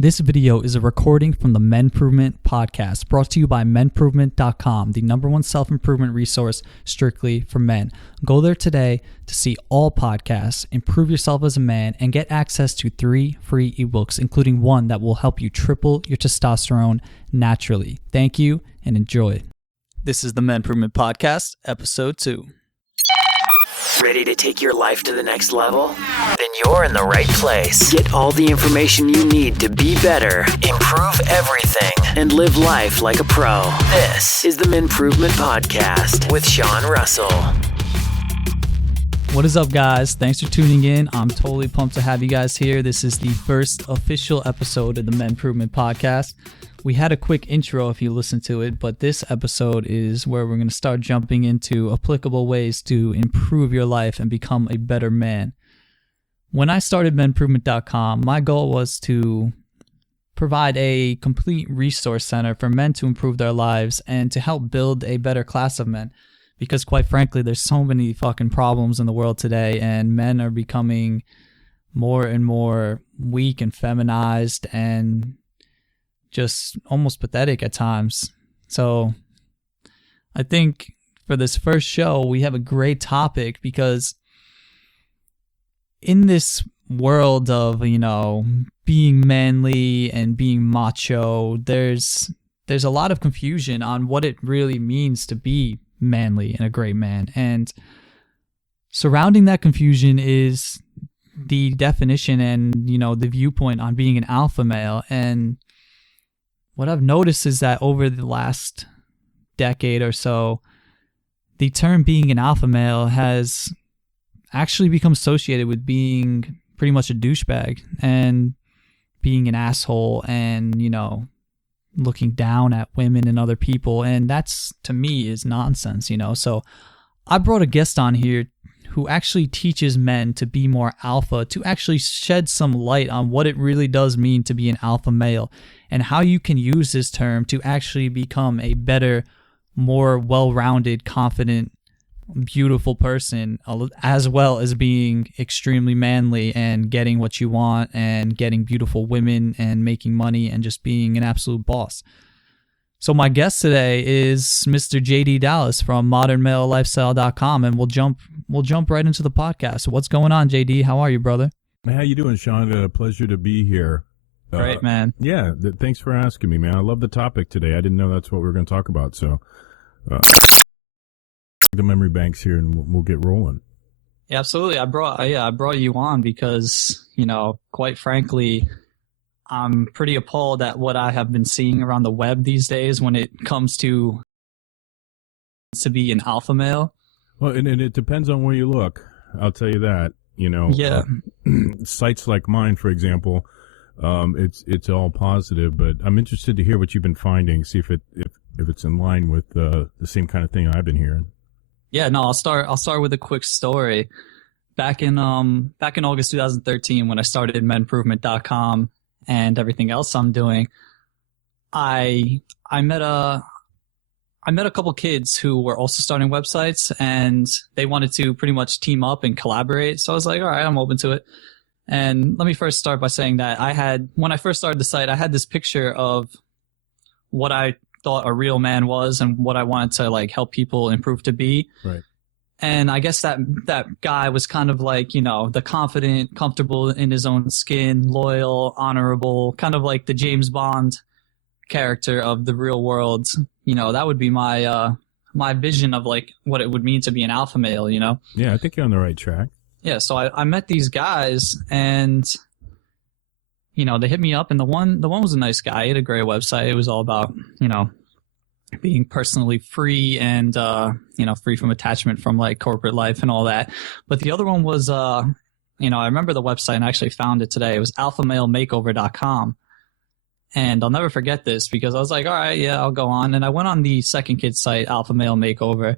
This video is a recording from the MenProvement Podcast, brought to you by MenProvement.com, the #1 self-improvement resource strictly for men. Go there today to see all podcasts, improve yourself as a man, and get access to 3 free ebooks, including one that will help you triple your testosterone naturally. Thank you and enjoy. This is the MenProvement Podcast, Episode 2. Ready to take your life to the next level? Then you're in the right place. Get all the information you need to be better, improve everything, and live life like a pro. This is the MenProvement Podcast with Sean Russell. What is up, guys? Thanks for tuning in. I'm totally pumped to have you guys here. This is the first official episode of the MenProvement Podcast. We had a quick intro if you listen to it, but this episode is where we're going to start jumping into applicable ways to improve your life and become a better man. When I started MenProvement.com, my goal was to provide a complete resource center for men to improve their lives and to help build a better class of men. Because quite frankly, there's so many fucking problems in the world today, and men are becoming more and more weak and feminized and just almost pathetic at times. So I think for this first show, we have a great topic because in this world of, being manly and being macho, there's a lot of confusion on what it really means to be manly and a great man. And surrounding that confusion is the definition and, the viewpoint on being an alpha male. And what I've noticed is that over the last decade or so, the term being an alpha male has actually become associated with being pretty much a douchebag and being an asshole and, looking down at women and other people. And that's, to me, is nonsense, So I brought a guest on here who actually teaches men to be more alpha, to actually shed some light on what it really does mean to be an alpha male and how you can use this term to actually become a better, more well-rounded, confident, beautiful person, as well as being extremely manly and getting what you want and getting beautiful women and making money and just being an absolute boss. So my guest today is Mr. JD Dallas from modernmalelifestyle.com, and we'll jump right into the podcast. So what's going on, JD? How are you, brother? How you doing, Sean? A pleasure to be here. Great, man. Yeah, thanks for asking me, man. I love the topic today. I didn't know that's what we were going to talk about, so the memory banks here, and we'll get rolling. Yeah, absolutely. I brought you on because, quite frankly, I'm pretty appalled at what I have been seeing around the web these days when it comes to be an alpha male. Well, and it depends on where you look. I'll tell you that. Yeah. Sites like mine, for example, it's all positive. But I'm interested to hear what you've been finding. See if it's in line with the same kind of thing I've been hearing. Yeah. No, I'll start with a quick story. Back in August 2013, when I started MenProvement.com. And everything else I'm doing, I met a couple kids who were also starting websites, and they wanted to pretty much team up and collaborate. So I was like, all right, I'm open to it. And let me first start by saying that when I first started the site, I had this picture of what I thought a real man was and what I wanted to help people improve to be. Right. And I guess that guy was kind of like, the confident, comfortable in his own skin, loyal, honorable, kind of like the James Bond character of the real world. That would be my vision of what it would mean to be an alpha male, Yeah, I think you're on the right track. Yeah, so I met these guys and, they hit me up, and the one was a nice guy. He had a great website. It was all about, being personally free and, free from attachment from corporate life and all that. But the other one was, I remember the website and I actually found it today. It was alphamalemakeover.com. And I'll never forget this because I was like, all right, yeah, I'll go on. And I went on the second kid's site, Alpha Male Makeover,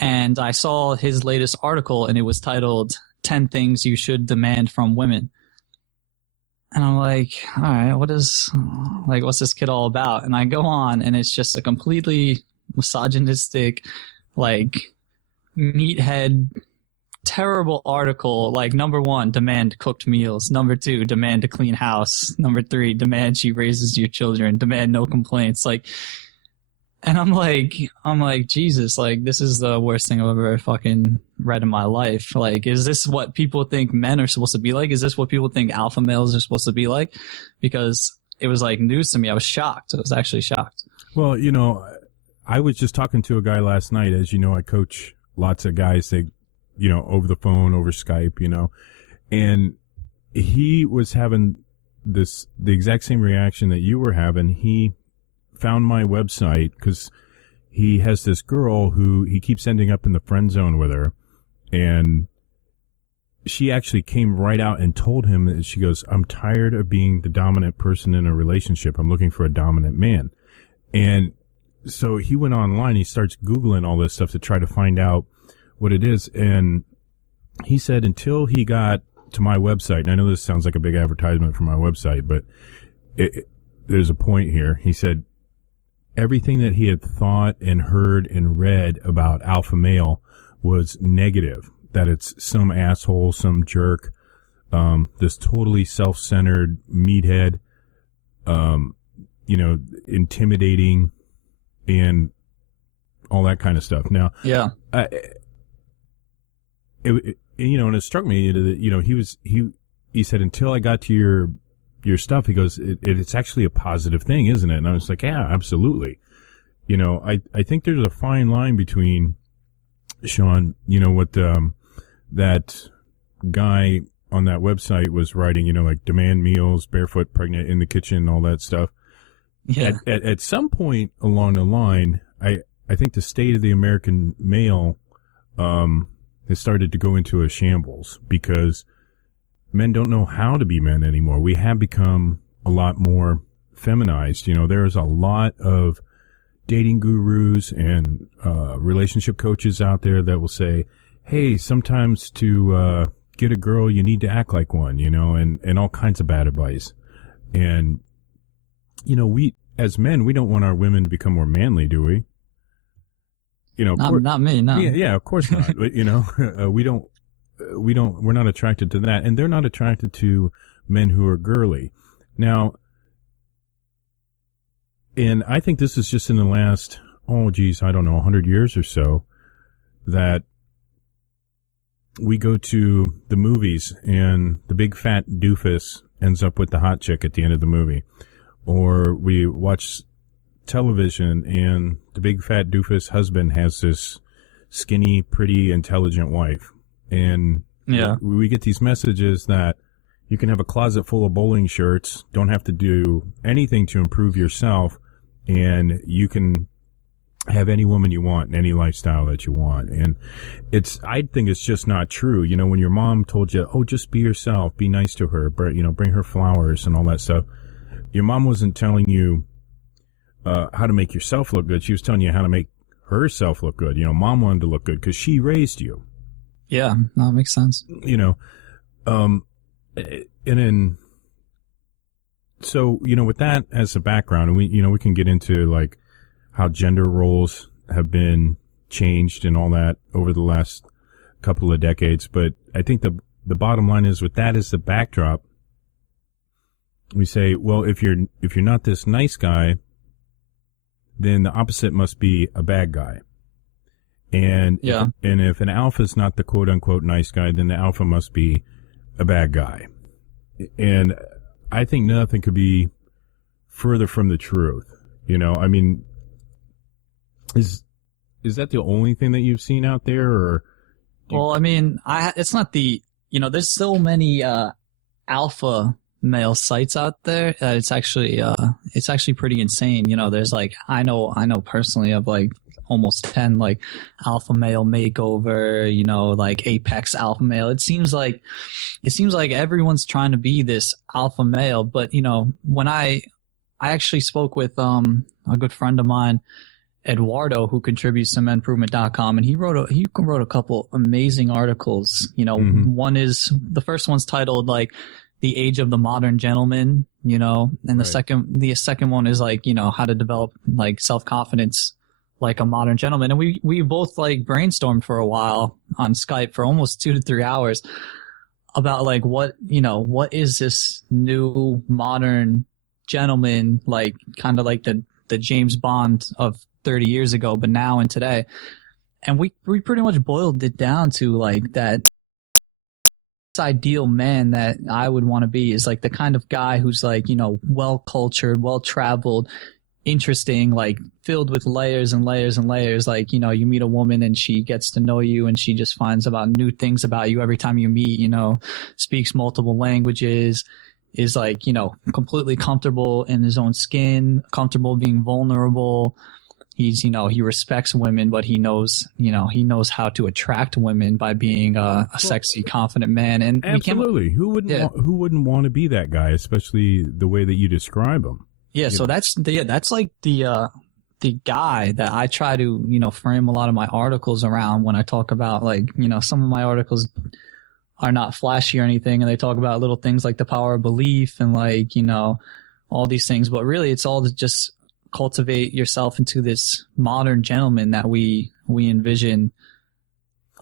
and I saw his latest article, and it was titled 10 Things You Should Demand from Women. And I'm like, all right, what's this kid all about? And I go on, and it's just a completely misogynistic, meathead terrible article, like, number 1, demand cooked meals. Number 2, demand a clean house. Number 3, demand she raises your children. Demand no complaints. Like, and I'm like, Jesus, like, this is the worst thing I've ever fucking read in my life. Like, is this what people think men are supposed to be like? Is this what people think alpha males are supposed to be like? Because it was like news to me. I was shocked. I was actually shocked. Well, you know, I was just talking to a guy last night. As you know, I coach lots of guys, they, you know, over the phone, over Skype, you know, and he was having the exact same reaction that you were having. He found my website because he has this girl who he keeps ending up in the friend zone with her, and she actually came right out and told him that she goes, I'm tired of being the dominant person in a relationship. I'm looking for a dominant man. And so he went online, he starts Googling all this stuff to try to find out what it is. And he said until he got to my website, and I know this sounds like a big advertisement for my website, but there's a point here. He said everything that he had thought and heard and read about alpha male was negative, that it's some asshole, some jerk, this totally self-centered meathead, you know, intimidating and all that kind of stuff. Now, yeah, you know, and it struck me that, you know, he said, until I got to your stuff, he goes, it's actually a positive thing, isn't it? And I was like, yeah, absolutely. You know, I think there's a fine line between, Sean, you know, what that guy on that website was writing, you know, like demand meals, barefoot, pregnant, in the kitchen, all that stuff. Yeah. At some point along the line, I think the state of the American male has started to go into a shambles because men don't know how to be men anymore. We have become a lot more feminized. You know, there's a lot of dating gurus and relationship coaches out there that will say, hey, sometimes to get a girl, you need to act like one, you know, and all kinds of bad advice. And, you know, we, as men, we don't want our women to become more manly, do we? You know, not me, no. Yeah, of course not. But, you know, we're not attracted to that. And they're not attracted to men who are girly. Now, and I think this is just in the last, 100 years or so, that we go to the movies and the big fat doofus ends up with the hot chick at the end of the movie. Or we watch television and the big fat doofus husband has this skinny, pretty, intelligent wife. And yeah, we get these messages that you can have a closet full of bowling shirts, don't have to do anything to improve yourself, and you can have any woman you want and any lifestyle that you want. And I think it's just not true. You know, when your mom told you, oh, just be yourself, be nice to her, but, you know, bring her flowers and all that stuff. Your mom wasn't telling you how to make yourself look good. She was telling you how to make herself look good. You know, mom wanted to look good because she raised you. Yeah, no, it makes sense. You know, and then, so, you know, with that as a background, and we can get into like how gender roles have been changed and all that over the last couple of decades. But I think the bottom line is, with that as the backdrop, we say, well, if you're not this nice guy, then the opposite must be a bad guy. And yeah, and if an alpha is not the quote unquote nice guy, then the alpha must be a bad guy. And I think nothing could be further from the truth. You know, I mean, is that the only thing that you've seen out there, or? Well, I mean, it's not there's so many alpha male sites out there that it's actually pretty insane. You know, there's like, I know personally of like almost 10 like alpha male makeover, you know, like apex alpha male. It seems like everyone's trying to be this alpha male. But, you know, when I actually spoke with a good friend of mine, Eduardo, who contributes to MenProvement.com, and he wrote a couple amazing articles. You know, the first one's titled like The Age of the Modern Gentleman, you know, and the second one is like, you know, how to develop like self-confidence like a modern gentleman. And we both like brainstormed for a while on Skype for almost 2 to 3 hours about like what is this new modern gentleman, like kind of like the James Bond of 30 years ago, but now and today. And we pretty much boiled it down to like that ideal man that I would want to be is like the kind of guy who's like, well cultured, well traveled, interesting, like filled with layers and layers and layers. Like, you meet a woman and she gets to know you and she just finds about new things about you every time you meet, speaks multiple languages, is like, completely comfortable in his own skin, comfortable being vulnerable. He's, he respects women, but he knows how to attract women by being a sexy, confident man. And absolutely, who wouldn't want to be that guy, especially the way that you describe him? Yeah, so that's like the guy that I try to, frame a lot of my articles around when I talk about, like, some of my articles are not flashy or anything, and they talk about little things like the power of belief and like, all these things, but really it's all to just cultivate yourself into this modern gentleman that we envision,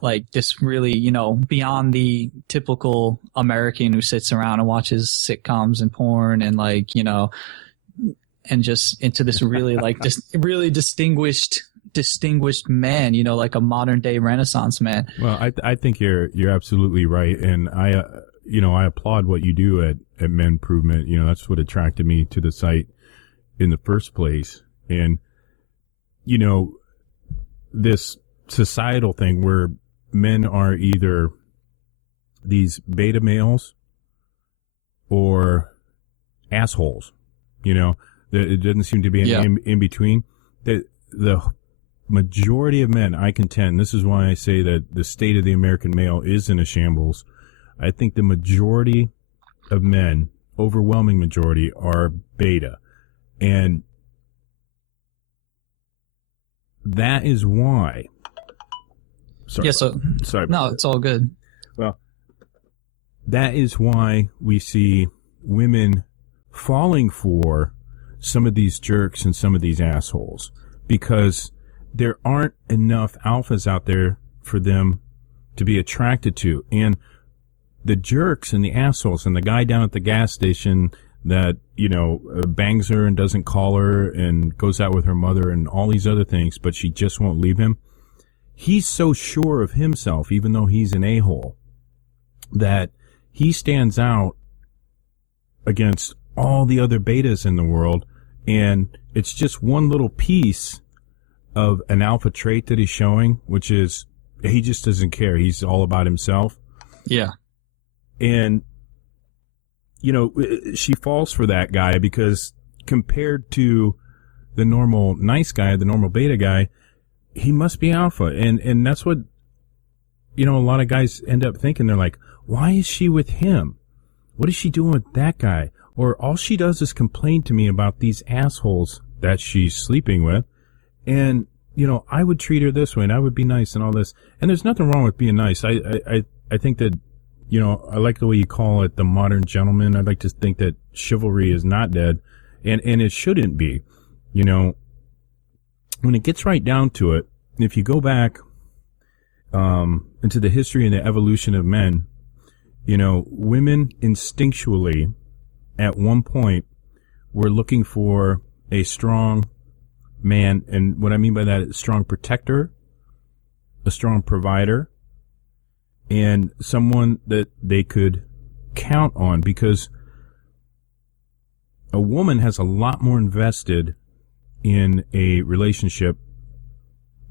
like this really, beyond the typical American who sits around and watches sitcoms and porn and like, and just into this really like really distinguished man, like a modern day Renaissance man. Well, I think you're absolutely right, and I applaud what you do at MenProvement. That's what attracted me to the site in the first place. And this societal thing where men are either these beta males or assholes, it doesn't seem to be an in between. The majority of men, I contend, this is why I say that the state of the American male is in a shambles. I think the majority of men, overwhelming majority, are beta. And that is why. Sorry. No, it's all good. Well, that is why we see women falling for some of these jerks and some of these assholes, because there aren't enough alphas out there for them to be attracted to. And the jerks and the assholes and the guy down at the gas station that, bangs her and doesn't call her and goes out with her mother and all these other things, but she just won't leave him. He's so sure of himself, even though he's an a-hole, that he stands out against all the other betas in the world. And it's just one little piece of an alpha trait that he's showing, which is he just doesn't care. He's all about himself. Yeah. And she falls for that guy because compared to the normal nice guy, the normal beta guy, he must be alpha. And that's what, a lot of guys end up thinking. They're like, why is she with him? What is she doing with that guy? Or all she does is complain to me about these assholes that she's sleeping with. And, I would treat her this way and I would be nice and all this. And there's nothing wrong with being nice. I think that, I like the way you call it the modern gentleman. I'd like to think that chivalry is not dead, and it shouldn't be. When it gets right down to it, if you go back into the history and the evolution of men, women instinctually at one point were looking for a strong man, and what I mean by that is a strong protector, a strong provider, and someone that they could count on, because a woman has a lot more invested in a relationship,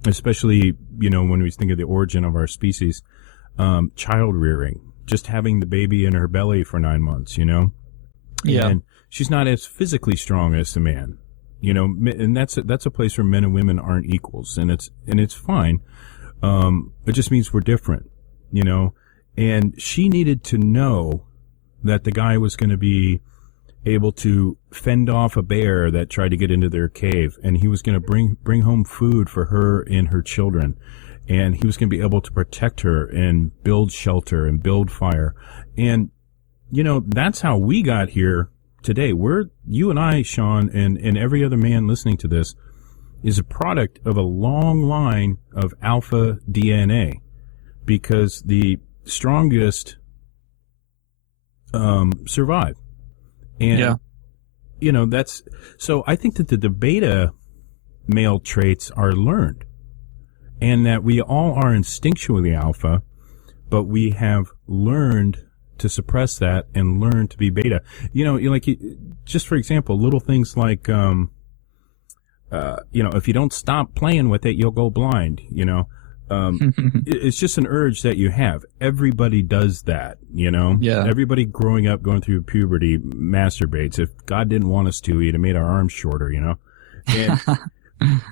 especially, when we think of the origin of our species, child rearing, just having the baby in her belly for 9 months, Yeah. And she's not as physically strong as the man, and that's a place where men and women aren't equals, and it's fine. It just means we're different. And she needed to know that the guy was going to be able to fend off a bear that tried to get into their cave, and he was going to bring home food for her and her children, and he was going to be able to protect her and build shelter and build fire. And that's how we got here today. You and I, Sean, and every other man listening to this, is a product of a long line of alpha DNA, because the strongest survive. And, that's, so I think that the beta male traits are learned, and that we all are instinctually alpha, but we have learned to suppress that and learn to be beta. Just for example, little things like, if you don't stop playing with it, you'll go blind, it's just an urge that you have. Everybody does that, Yeah. Everybody growing up, going through puberty, masturbates. If God didn't want us to, he'd have made our arms shorter, And,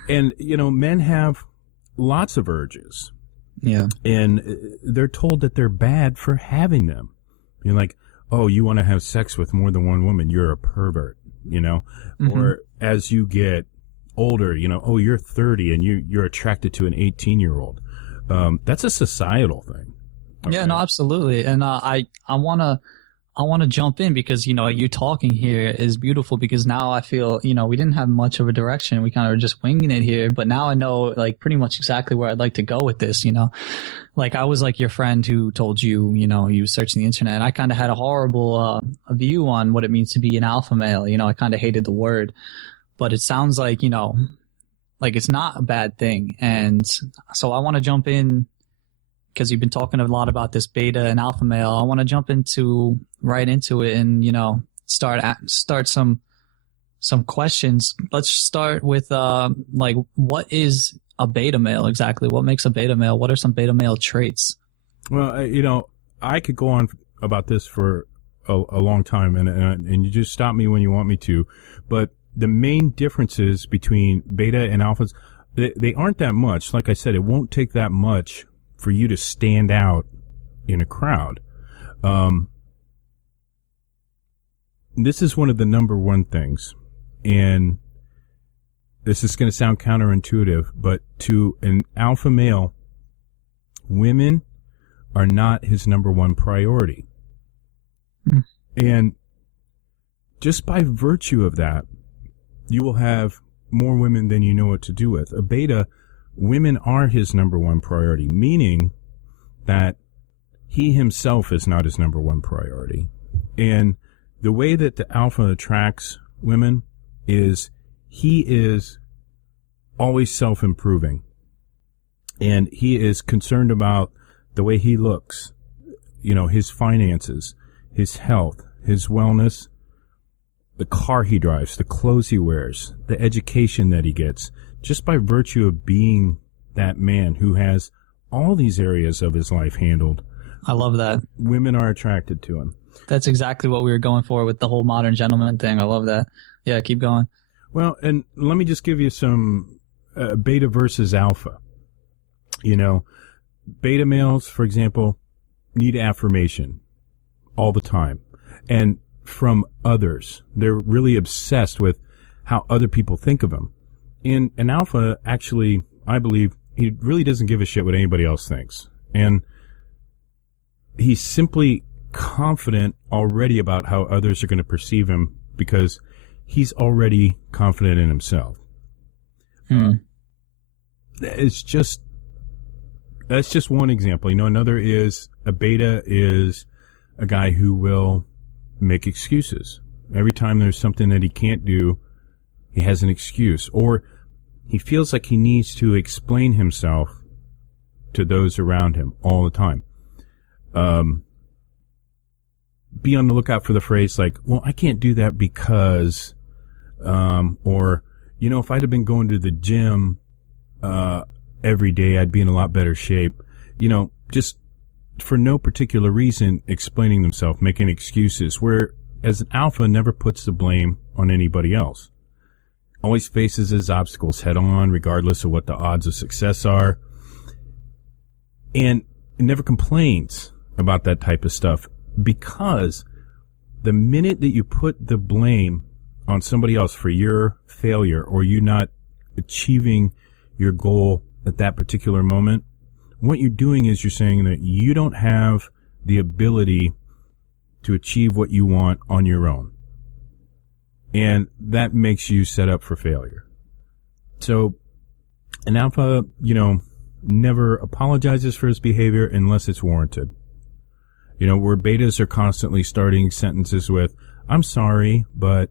and, men have lots of urges. Yeah. And they're told that they're bad for having them. You're like, oh, you want to have sex with more than one woman, you're a pervert, Mm-hmm. Or as you get older, oh, you're 30 and you're attracted to an 18-year-old. That's a societal thing. Okay? Yeah, no, absolutely. And I want to jump in because, you talking here is beautiful, because now I feel, we didn't have much of a direction. We kind of were just winging it here, but now I know like pretty much exactly where I'd like to go with this, Like I was like your friend who told you, you was searching the internet, and I kind of had a horrible view on what it means to be an alpha male. I kind of hated the word, but it sounds like, like it's not a bad thing. And so I want to jump in, because you've been talking a lot about this beta and alpha male. I want to jump right into it and, start some questions. Let's start with, what is a beta male exactly? What makes a beta male? What are some beta male traits? Well, I could go on about this for a long time, and you just stop me when you want me to. But the main differences between beta and alphas, they aren't that much. Like I said, it won't take that much for you to stand out in a crowd. This is one of the number one things, and this is going to sound counterintuitive, but to an alpha male, women are not his number one priority. Mm. And just by virtue of that, you will have more women than you know what to do with. A beta, women are his number one priority, meaning that he himself is not his number one priority. And the way that the alpha attracts women is he is always self-improving. And he is concerned about the way he looks, his finances, his health, his wellness, the car he drives, the clothes he wears, the education that he gets, just by virtue of being that man who has all these areas of his life handled. I love that. Women are attracted to him. That's exactly what we were going for with the whole modern gentleman thing. I love that. Yeah, keep going. Well, and let me just give you some beta versus alpha. Beta males, for example, need affirmation all the time. And from others. They're really obsessed with how other people think of them. And an alpha, actually, I believe, he really doesn't give a shit what anybody else thinks. And he's simply confident already about how others are going to perceive him because he's already confident in himself. That's just one example. Another is a beta is a guy who will make excuses. Every time there's something that he can't do, he has an excuse, or he feels like he needs to explain himself to those around him all the time. Be on the lookout for the phrase like, well, I can't do that because, or, if I'd have been going to the gym every day, I'd be in a lot better shape. Just for no particular reason, explaining themselves, making excuses, where as an alpha never puts the blame on anybody else. Always faces his obstacles head on, regardless of what the odds of success are. And never complains about that type of stuff, because the minute that you put the blame on somebody else for your failure or you not achieving your goal at that particular moment, what you're doing is you're saying that you don't have the ability to achieve what you want on your own. And that makes you set up for failure. So an alpha, never apologizes for his behavior unless it's warranted. Where betas are constantly starting sentences with, I'm sorry, but,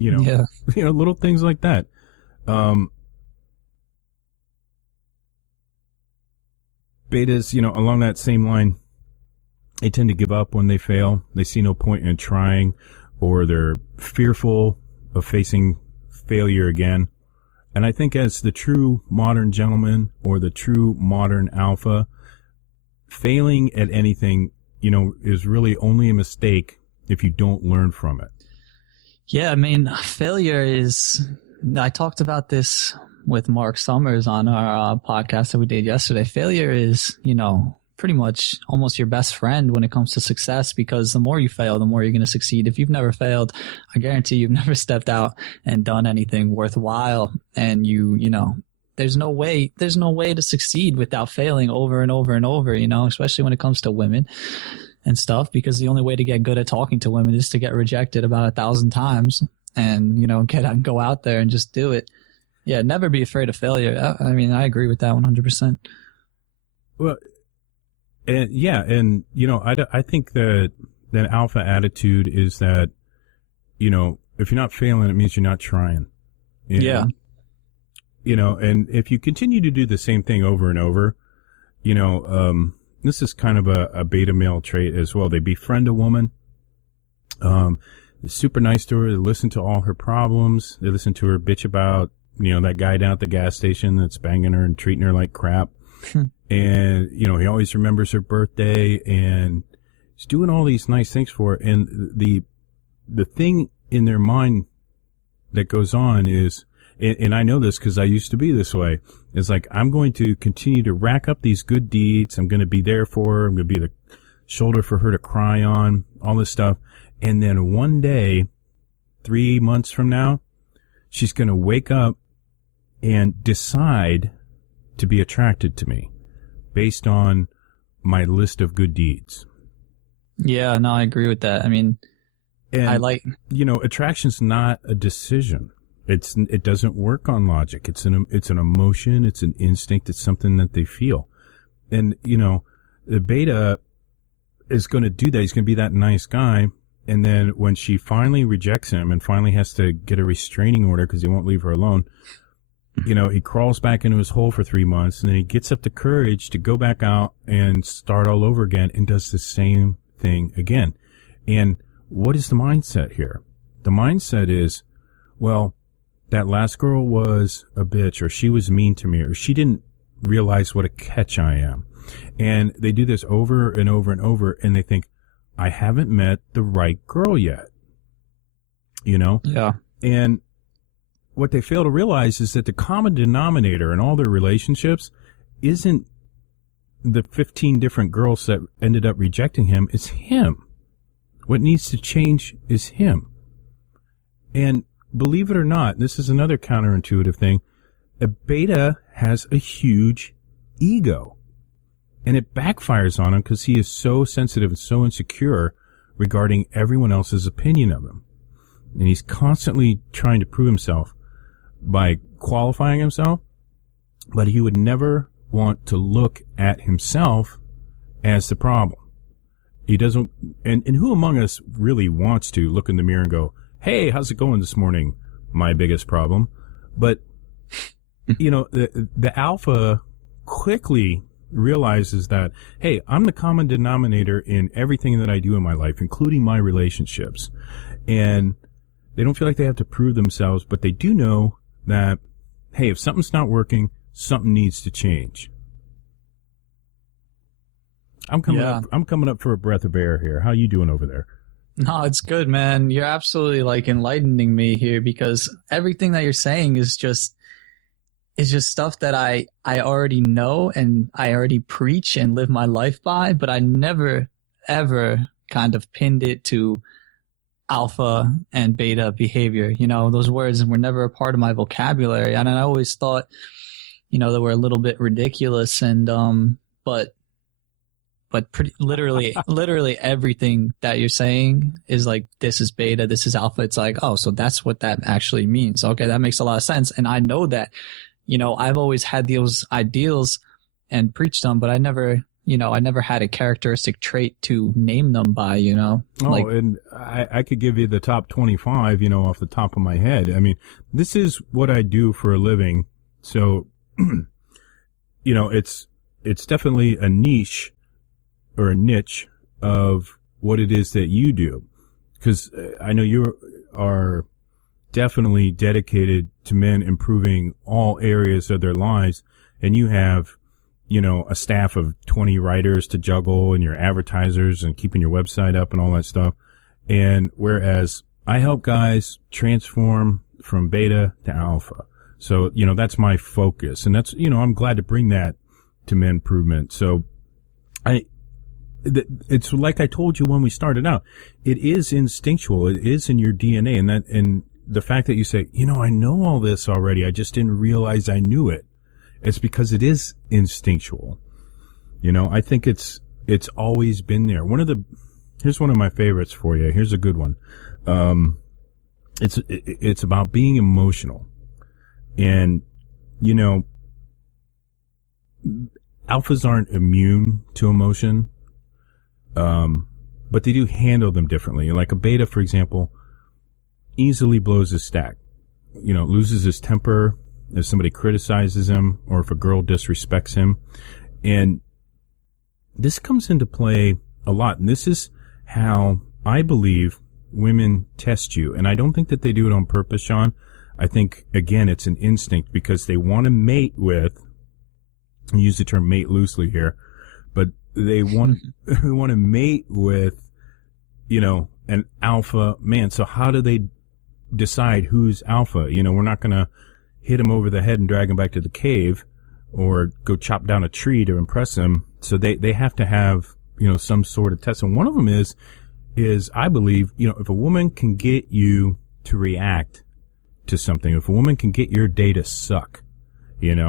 little things like that. Betas, along that same line, they tend to give up when they fail. They see no point in trying, or they're fearful of facing failure again. And I think as the true modern gentleman or the true modern alpha, failing at anything, is really only a mistake if you don't learn from it. Yeah, I mean, failure is, I talked about this with Mark Summers on our podcast that we did yesterday. Failure is, pretty much almost your best friend when it comes to success, because the more you fail, the more you're going to succeed. If you've never failed, I guarantee you've never stepped out and done anything worthwhile. And there's no way to succeed without failing over and over and over, especially when it comes to women and stuff, because the only way to get good at talking to women is to get rejected about 1,000 times and, go out there and just do it. Yeah. Never be afraid of failure. I mean, I agree with that 100%. Well, I think that alpha attitude is that, if you're not failing, it means you're not trying. Yeah. And if you continue to do the same thing over and over, this is kind of a beta male trait as well. They befriend a woman. They're super nice to her. They listen to all her problems. They listen to her bitch about, that guy down at the gas station that's banging her and treating her like crap. And, he always remembers her birthday and he's doing all these nice things for her. And the thing in their mind that goes on is, and I know this because I used to be this way, is like, I'm going to continue to rack up these good deeds. I'm going to be there for her. I'm going to be the shoulder for her to cry on, all this stuff. And then one day, 3 months from now, she's going to wake up and decide to be attracted to me based on my list of good deeds. Yeah, no, I agree with that. I mean, attraction's not a decision. It doesn't work on logic. It's an emotion. It's an instinct. It's something that they feel. And, the beta is going to do that. He's going to be that nice guy. And then when she finally rejects him and finally has to get a restraining order because he won't leave her alone, he crawls back into his hole for 3 months, and then he gets up the courage to go back out and start all over again and does the same thing again. And what is the mindset here? The mindset is, well, that last girl was a bitch, or she was mean to me, or she didn't realize what a catch I am. And they do this over and over and over, and they think, I haven't met the right girl yet. Yeah. And what they fail to realize is that the common denominator in all their relationships isn't the 15 different girls that ended up rejecting him. It's him. What needs to change is him. And believe it or not, this is another counterintuitive thing. A beta has a huge ego. And it backfires on him because he is so sensitive and so insecure regarding everyone else's opinion of him. And he's constantly trying to prove himself by qualifying himself, but he would never want to look at himself as the problem. He doesn't, and who among us really wants to look in the mirror and go, hey, how's it going this morning? My biggest problem. But, the alpha quickly realizes that, hey, I'm the common denominator in everything that I do in my life, including my relationships. And they don't feel like they have to prove themselves, but they do know that, hey, if something's not working, something needs to change. I'm coming up for a breath of air here. How you doing over there? No, it's good, man. You're absolutely enlightening me here, because everything that you're saying is just stuff that I already know and I already preach and live my life by, but I never, ever kind of pinned it to alpha and beta behavior. Those words were never a part of my vocabulary. And I always thought, they were a little bit ridiculous. And, but but literally everything that you're saying is like, this is beta, this is alpha. It's like, oh, so that's what that actually means. Okay, that makes a lot of sense. And I know that, I've always had those ideals and preached them, but I never had a characteristic trait to name them by, and I could give you the top 25, off the top of my head. I mean, this is what I do for a living. So, it's definitely a niche or a niche of what it is that you do. Because I know you are definitely dedicated to men improving all areas of their lives. And you have, a staff of 20 writers to juggle and your advertisers and keeping your website up and all that stuff. And whereas I help guys transform from beta to alpha. So, that's my focus. And that's, I'm glad to bring that to MenProvement. So it's like I told you when we started out, it is instinctual. It is in your DNA. And the fact that you say, I know all this already, I just didn't realize I knew it. It's because it is instinctual. I think it's always been there. Here's one of my favorites for you. Here's a good one. It's about being emotional. And, alphas aren't immune to emotion, but they do handle them differently. Like a beta, for example, easily blows his stack, loses his temper if somebody criticizes him or if a girl disrespects him. And this comes into play a lot. And this is how I believe women test you. And I don't think that they do it on purpose, Sean. I think, again, it's an instinct because they want to mate with, I use the term mate loosely here, but they want to mate with, an alpha man. So how do they decide who's alpha? We're not going to hit him over the head and drag him back to the cave or go chop down a tree to impress him. So they have to have, some sort of test. And one of them is I believe, if a woman can get you to react to something, if a woman can get your day to suck, you're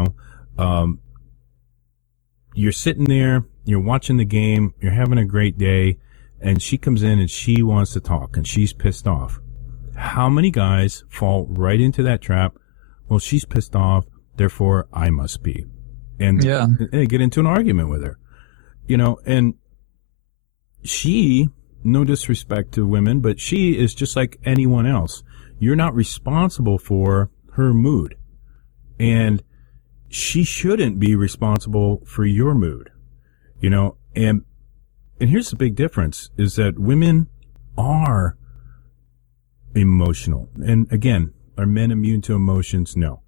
sitting there, you're watching the game, you're having a great day, and she comes in and she wants to talk and she's pissed off. How many guys fall right into that trap? Well, she's pissed off, therefore I must be. And they get into an argument with her. And she, no disrespect to women, but she is just like anyone else. You're not responsible for her mood. And she shouldn't be responsible for your mood. And here's the big difference is that women are emotional. And again, are men immune to emotions? No.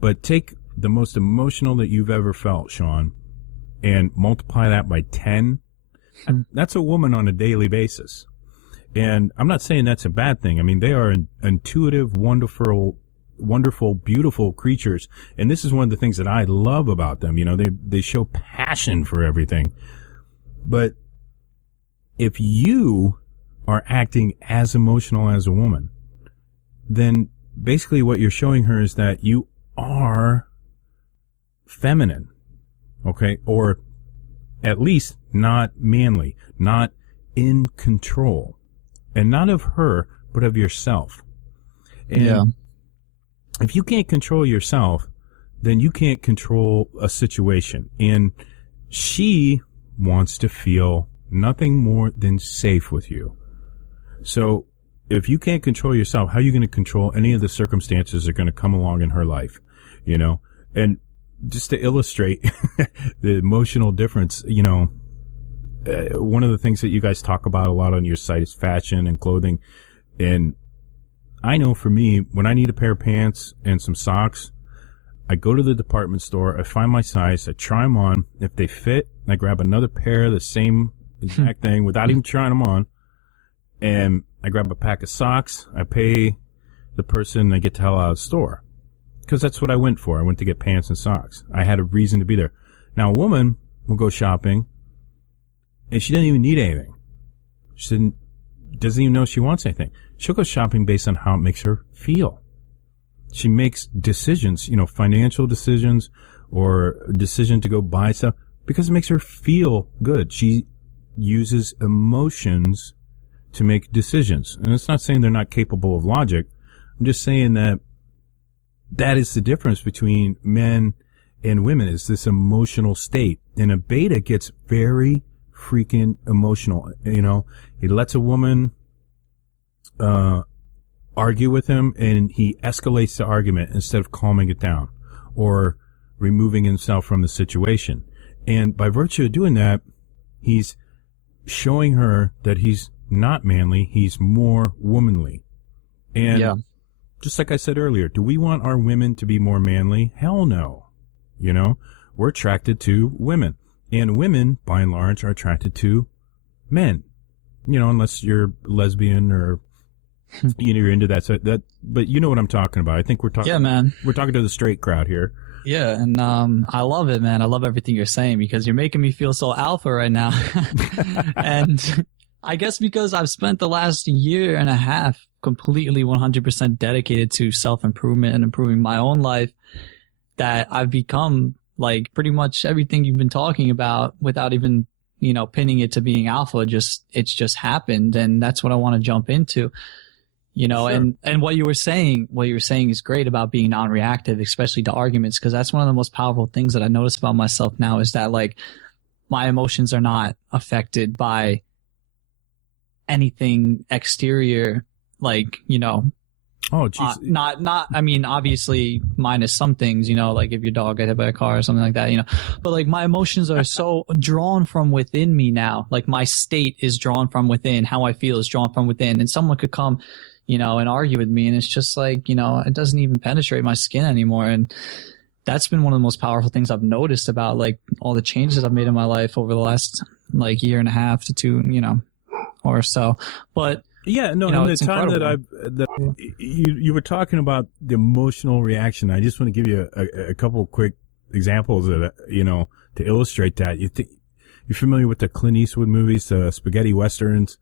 But take the most emotional that you've ever felt, Sean, and multiply that by 10. That's a woman on a daily basis. And I'm not saying that's a bad thing. I mean, they are intuitive, wonderful, beautiful creatures. And this is one of the things that I love about them. They show passion for everything. But if you are acting as emotional as a woman, then basically what you're showing her is that you are feminine, okay? Or at least not manly, not in control. And not of her, but of yourself. And if you can't control yourself, then you can't control a situation. And she wants to feel nothing more than safe with you. So if you can't control yourself, how are you going to control any of the circumstances that are going to come along in her life? And just to illustrate the emotional difference, one of the things that you guys talk about a lot on your site is fashion and clothing. And I know for me, when I need a pair of pants and some socks, I go to the department store, I find my size, I try them on. If they fit, I grab another pair of the same exact thing without even trying them on. And I grab a pack of socks, I pay the person, and I get the hell out of the store. Because that's what I went for. I went to get pants and socks. I had a reason to be there. Now, a woman will go shopping, and she doesn't even need anything. She doesn't even know she wants anything. She'll go shopping based on how it makes her feel. She makes decisions, financial decisions or a decision to go buy stuff Because it makes her feel good. She uses emotions to make decisions. And it's not saying they're not capable of logic. I'm just saying that is the difference between men and women, is this emotional state. And a beta gets very freaking emotional. You know, he lets a woman argue with him, and he escalates the argument instead of calming it down or removing himself from the situation. And by virtue of doing that, he's showing her that he's not manly, he's more womanly. And just like I said earlier, do we want our women to be more manly? Hell no. You know, we're attracted to women. And women, by and large, are attracted to men. You know, unless you're lesbian or you're into that. So but you know what I'm talking about. I think we're talking. Yeah, man. We're talking to the straight crowd here. Yeah, and I love it, man. I love everything you're saying because you're making me feel so alpha right now. And I guess because I've spent the last year and a half completely 100% dedicated to self-improvement and improving my own life, that I've become like pretty much everything you've been talking about without even, you know, pinning it to being alpha. It's just happened. And that's what I want to jump into. You know, Sure. and what you were saying is great about being non-reactive, especially to arguments, because that's one of the most powerful things that I notice about myself now is that like my emotions are not affected by anything exterior, like, you know, Oh, geez. I mean, obviously minus some things, you know, like if your dog got hit by a car or something like that, you know, but like my emotions are so drawn from within me now. Like my state is drawn from within. How I feel is drawn from within. And someone could come, you know, and argue with me. And it's just like, you know, it doesn't even penetrate my skin anymore. And that's been one of the most powerful things I've noticed about like all the changes I've made in my life over the last like year and a half to 2, you know, or so. But yeah, no, you know, and the time that you were talking about the emotional reaction, I just want to give you a couple quick examples of that, you know, to illustrate that. You're familiar with the Clint Eastwood movies, the spaghetti westerns,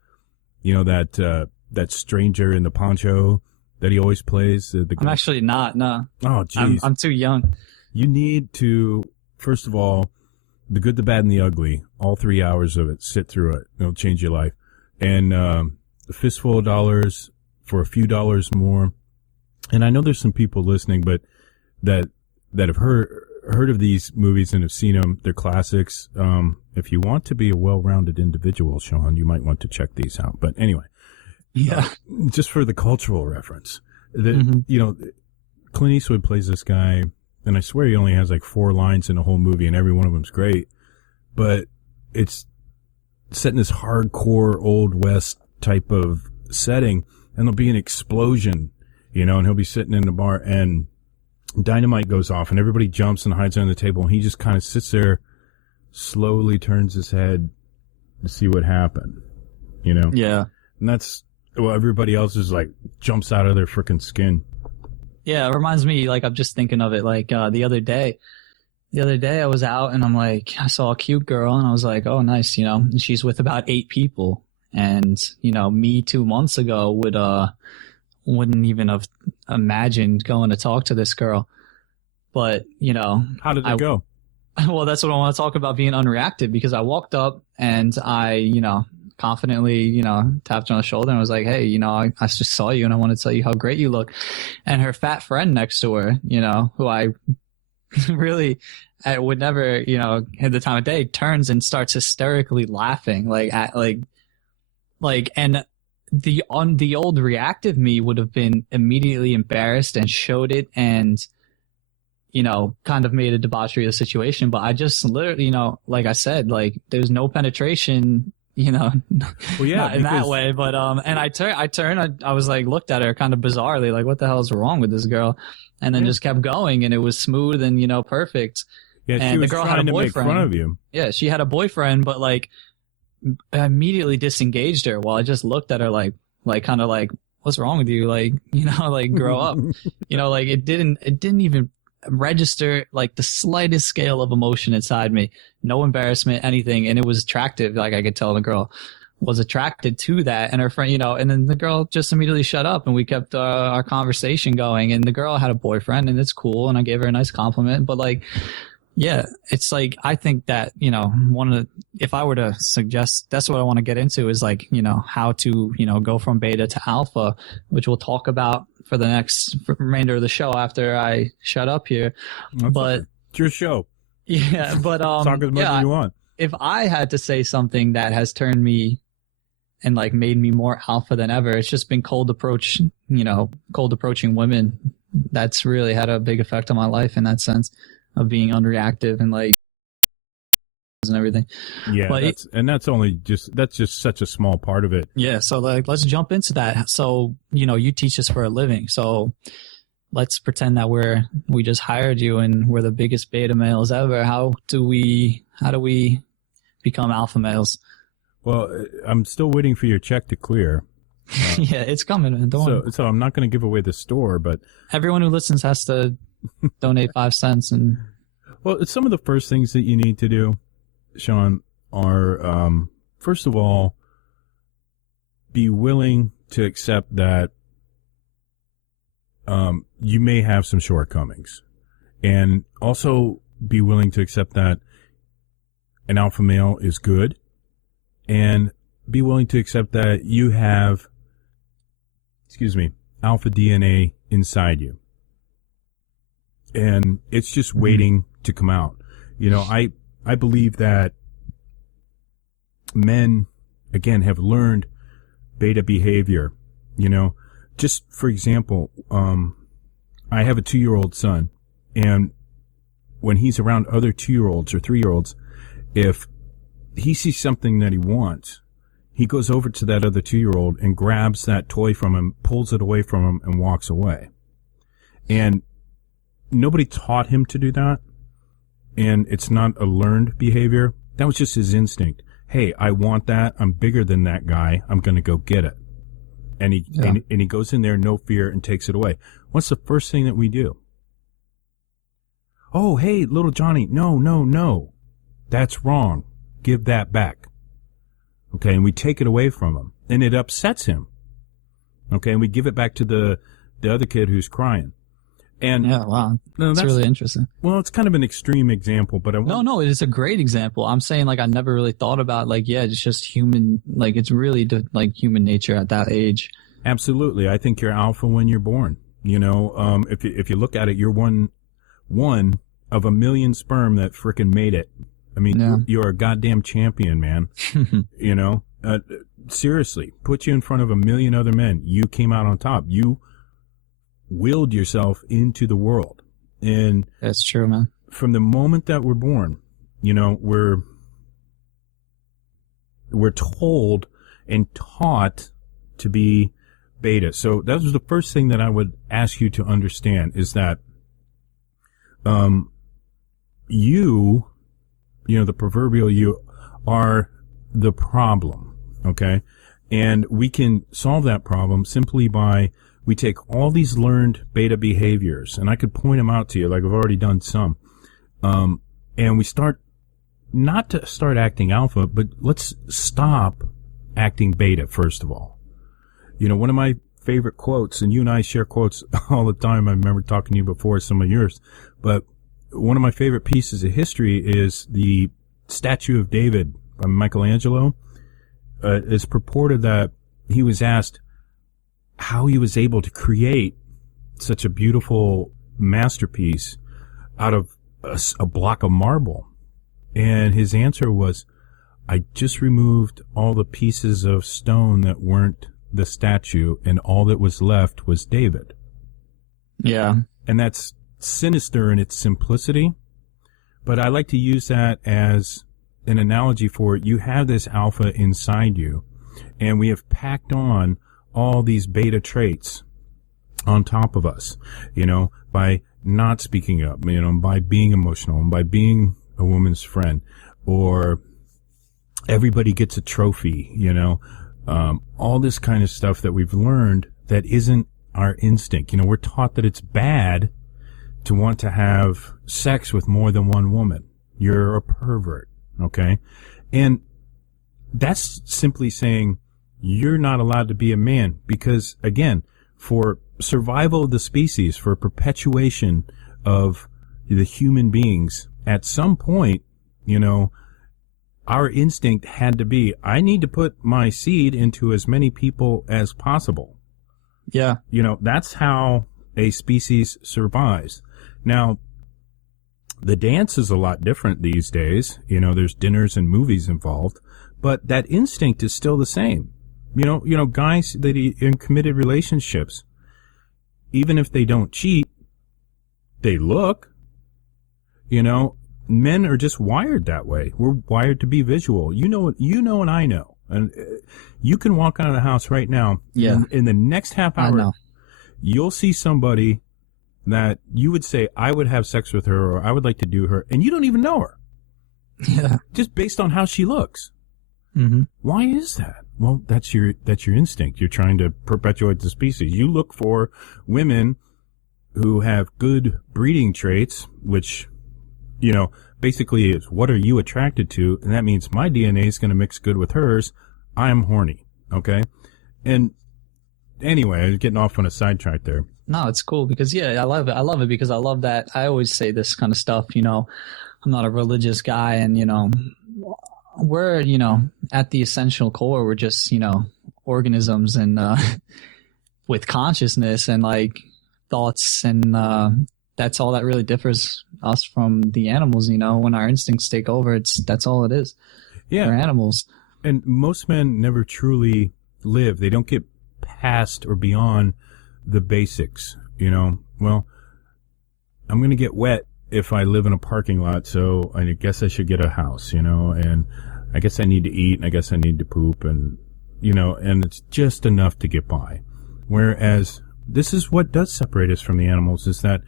you know, that stranger in the poncho that he always plays? I'm actually not, no. Oh, geez. I'm too young. You need to, first of all, the good, the bad, and the ugly, all 3 hours of it, sit through it. It'll change your life. And a fistful of dollars for a few dollars more. And I know there's some people listening, but that have heard of these movies and have seen them. They're classics. If you want to be a well-rounded individual, Sean, you might want to check these out. But anyway. Yeah. Just for the cultural reference, you know, Clint Eastwood plays this guy, and I swear he only has like 4 lines in the whole movie, and every one of them's great. But it's set in this hardcore Old West type of setting, and there'll be an explosion, you know, and he'll be sitting in the bar, and dynamite goes off, and everybody jumps and hides under the table, and he just kind of sits there, slowly turns his head to see what happened, you know? Yeah. And that's, well, everybody else is like, jumps out of their freaking skin. Yeah, it reminds me, like, I'm just thinking of it, like, the other day I was out and I'm like, I saw a cute girl and I was like, oh, nice, you know, and she's with about 8 people. And, you know, me 2 months ago wouldn't even have imagined going to talk to this girl. But, you know. How did it go? Well, that's what I want to talk about, being unreactive, because I walked up and I, you know, confidently, you know, tapped her on the shoulder and was like, hey, you know, I just saw you and I want to tell you how great you look. And her fat friend next to her, you know, who I really I would never, you know, at the time of day, turns and starts hysterically laughing, and the old reactive me would have been immediately embarrassed and showed it and, you know, kind of made a debauchery of the situation. But I just literally, you know, like I said, like there's no penetration, you know, well, yeah, not in that way. But, and I turned, I was like, looked at her kind of bizarrely, like, what the hell is wrong with this girl? And then just kept going, and it was smooth and, you know, perfect. Yeah, and she was the girl trying had a to make boyfriend. fun of you. Yeah, she had a boyfriend, but like I immediately disengaged her while I just looked at her like kind of like, what's wrong with you? Like, you know, like grow up, you know, like it didn't even register like the slightest scale of emotion inside me. No embarrassment, anything. And it was attractive. Like I could tell the girl was attracted to that, and her friend, you know, and then the girl just immediately shut up and we kept our conversation going, and the girl had a boyfriend and it's cool. And I gave her a nice compliment, but like, Yeah, it's like, I think that, if I were to suggest, that's what I want to get into is like, how to, go from beta to alpha, which we'll talk about for the next remainder of the show after I shut up here. But it's your show. Yeah, but talk as much as you want. If I had to say something that has turned me and like made me more alpha than ever, it's just been cold approaching women. That's really had a big effect on my life in that sense of being unreactive and like and everything. Yeah, but that's just such a small part of it. Yeah, so like let's jump into that. So, you teach us for a living. So let's pretend that we just hired you and we're the biggest beta males ever. How do we become alpha males? Well, I'm still waiting for your check to clear. Yeah, it's coming, man. So I'm not going to give away the store, but everyone who listens has to donate 5 cents. And well, some of the first things that you need to do, Sean, are first of all, be willing to accept that you may have some shortcomings, and also be willing to accept that an alpha male is good, and be willing to accept that you have, alpha DNA inside you. And it's just waiting to come out. I believe that men, again, have learned beta behavior. Just for example, I have a 2-year-old son, and when he's around other 2-year-olds or 3-year-olds, if he sees something that he wants, he goes over to that other 2-year-old and grabs that toy from him, pulls it away from him, and walks away. And nobody taught him to do that, and it's not a learned behavior. That was just his instinct. Hey, I want that. I'm bigger than that guy. I'm going to go get it. And he goes in there, no fear, and takes it away. What's the first thing that we do? Oh, hey, little Johnny, no. That's wrong. Give that back. Okay, and we take it away from him, and it upsets him. Okay, and we give it back to the other kid who's crying. And yeah, wow, that's really interesting. Well, it's kind of an extreme example, but no, it is a great example. I'm saying, like, I never really thought about, like, yeah, it's just human, like, it's really like human nature at that age. Absolutely, I think you're alpha when you're born. If you look at it, you're one of a million sperm that frickin' made it. I mean, you're a goddamn champion, man. Seriously, put you in front of a million other men. You came out on top. You willed yourself into the world. And that's true, man. From the moment that we're born, we're told and taught to be beta. So that was the first thing that I would ask you to understand is that the proverbial you are the problem, okay? And we can solve that problem simply by we take all these learned beta behaviors, and I could point them out to you, like I've already done some, and we start not to start acting alpha, but let's stop acting beta, first of all. One of my favorite quotes, and you and I share quotes all the time. I remember talking to you before, some of yours, but one of my favorite pieces of history is the statue of David by Michelangelo. It's purported that he was asked how he was able to create such a beautiful masterpiece out of a block of marble. And his answer was, I just removed all the pieces of stone that weren't the statue, and all that was left was David. Yeah. And that's sinister in its simplicity, but I like to use that as an analogy for you have this alpha inside you, and we have packed on all these beta traits on top of us, by not speaking up, by being emotional, and by being a woman's friend, or everybody gets a trophy, all this kind of stuff that we've learned that isn't our instinct. We're taught that it's bad to want to have sex with more than one woman. You're a pervert, okay? And that's simply saying you're not allowed to be a man because, again, for survival of the species, for perpetuation of the human beings, at some point, our instinct had to be, I need to put my seed into as many people as possible. Yeah. That's how a species survives. Now, the dance is a lot different these days. There's dinners and movies involved, but that instinct is still the same. Guys that in committed relationships, even if they don't cheat, they look. Men are just wired that way. We're wired to be visual. And I know. And you can walk out of the house right now. Yeah. In the next half hour, you'll see somebody that you would say, I would have sex with her, or I would like to do her, and you don't even know her. Yeah. Just based on how she looks. Mm-hmm. Why is that? Well, that's your instinct. You're trying to perpetuate the species. You look for women who have good breeding traits, which, basically is what are you attracted to? And that means my DNA is going to mix good with hers. I am horny. Okay. And anyway, I'm getting off on a sidetrack there. No, it's cool because, I love it. I love it because I love that. I always say this kind of stuff, I'm not a religious guy, and, we're, at the essential core, we're just, organisms and with consciousness and like thoughts, and that's all that really differs us from the animals. When our instincts take over, that's all it is. Yeah, we're animals. And most men never truly live. They don't get past or beyond the basics. Well, I'm going to get wet if I live in a parking lot, so I guess I should get a house, and I guess I need to eat, and I guess I need to poop, and, and it's just enough to get by. Whereas this is what does separate us from the animals, is that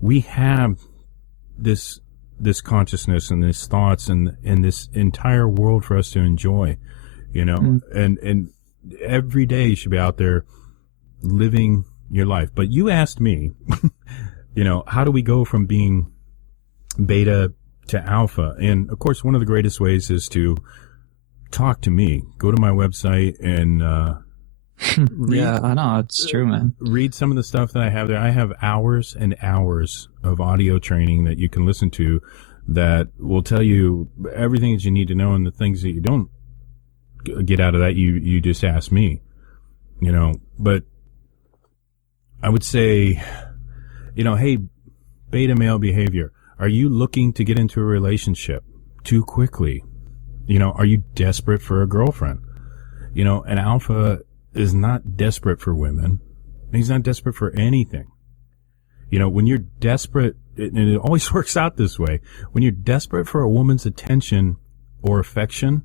we have this consciousness and these thoughts and this entire world for us to enjoy, and every day you should be out there living your life. But you asked me, how do we go from being beta to alpha? And of course, one of the greatest ways is to talk to me. Go to my website and yeah, I know, it's true, man. Read some of the stuff that I have there. I have hours and hours of audio training that you can listen to that will tell you everything that you need to know, and the things that you don't get out of that, you just ask me. But I would say, hey, beta male behavior. Are you looking to get into a relationship too quickly? Are you desperate for a girlfriend? An alpha is not desperate for women. He's not desperate for anything. When you're desperate, and it always works out this way, when you're desperate for a woman's attention or affection,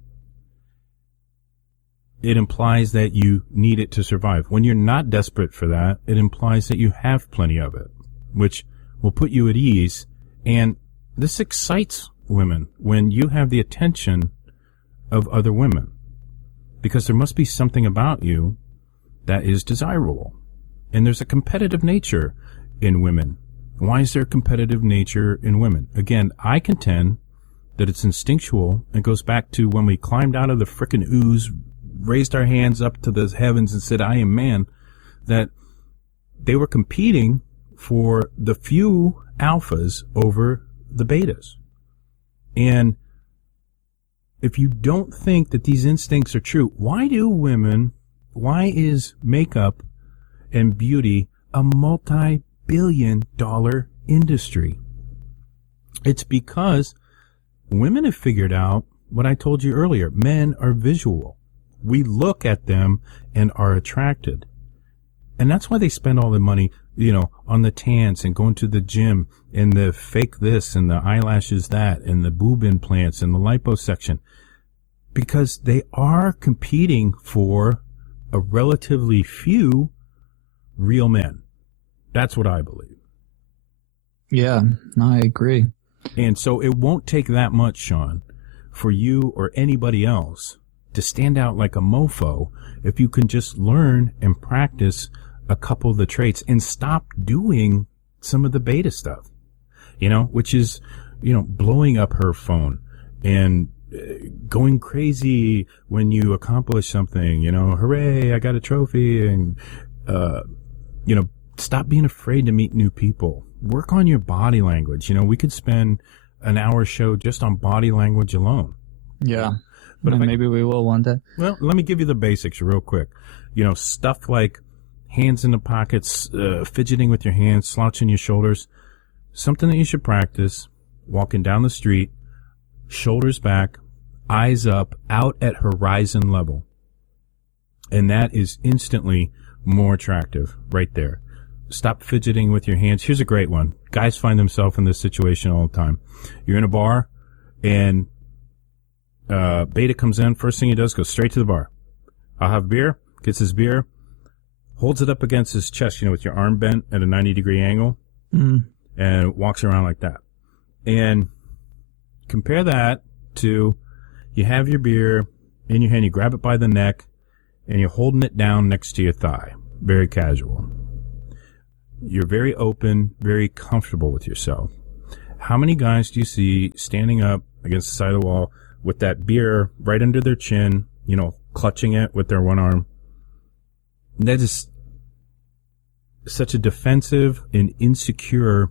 it implies that you need it to survive. When you're not desperate for that, it implies that you have plenty of it, which will put you at ease. And this excites women when you have the attention of other women, because there must be something about you that is desirable. And there's a competitive nature in women. Why is there a competitive nature in women? Again, I contend that it's instinctual. It goes back to when we climbed out of the frickin' ooze, raised our hands up to the heavens and said, I am man, that they were competing for the few alphas over the betas. And if you don't think that these instincts are true, why is makeup and beauty a multi-billion-dollar industry? It's because women have figured out what I told you earlier. Men are visual. We look at them and are attracted. And that's why they spend all the money, on the tans and going to the gym and the fake this and the eyelashes that and the boob implants and the liposuction, because they are competing for a relatively few real men. That's what I believe. Yeah, I agree. And so it won't take that much, Sean, for you or anybody else to stand out like a mofo if you can just learn and practice a couple of the traits and stop doing some of the beta stuff, which is, blowing up her phone and going crazy when you accomplish something, hooray, I got a trophy, and, stop being afraid to meet new people. Work on your body language. We could spend an hour show just on body language alone. Yeah. But maybe we will one day. Well, let me give you the basics real quick. Stuff like hands in the pockets, fidgeting with your hands, slouching your shoulders. Something that you should practice. Walking down the street, shoulders back, eyes up, out at horizon level. And that is instantly more attractive right there. Stop fidgeting with your hands. Here's a great one. Guys find themselves in this situation all the time. You're in a bar, and Beta comes in. First thing he does, goes straight to the bar. I'll have beer. Gets his beer. Holds it up against his chest, with your arm bent at a 90-degree angle. And walks around like that. And compare that to you have your beer in your hand. You grab it by the neck, and you're holding it down next to your thigh. Very casual. You're very open, very comfortable with yourself. How many guys do you see standing up against the side of the wall with that beer right under their chin, clutching it with their one arm? That is such a defensive and insecure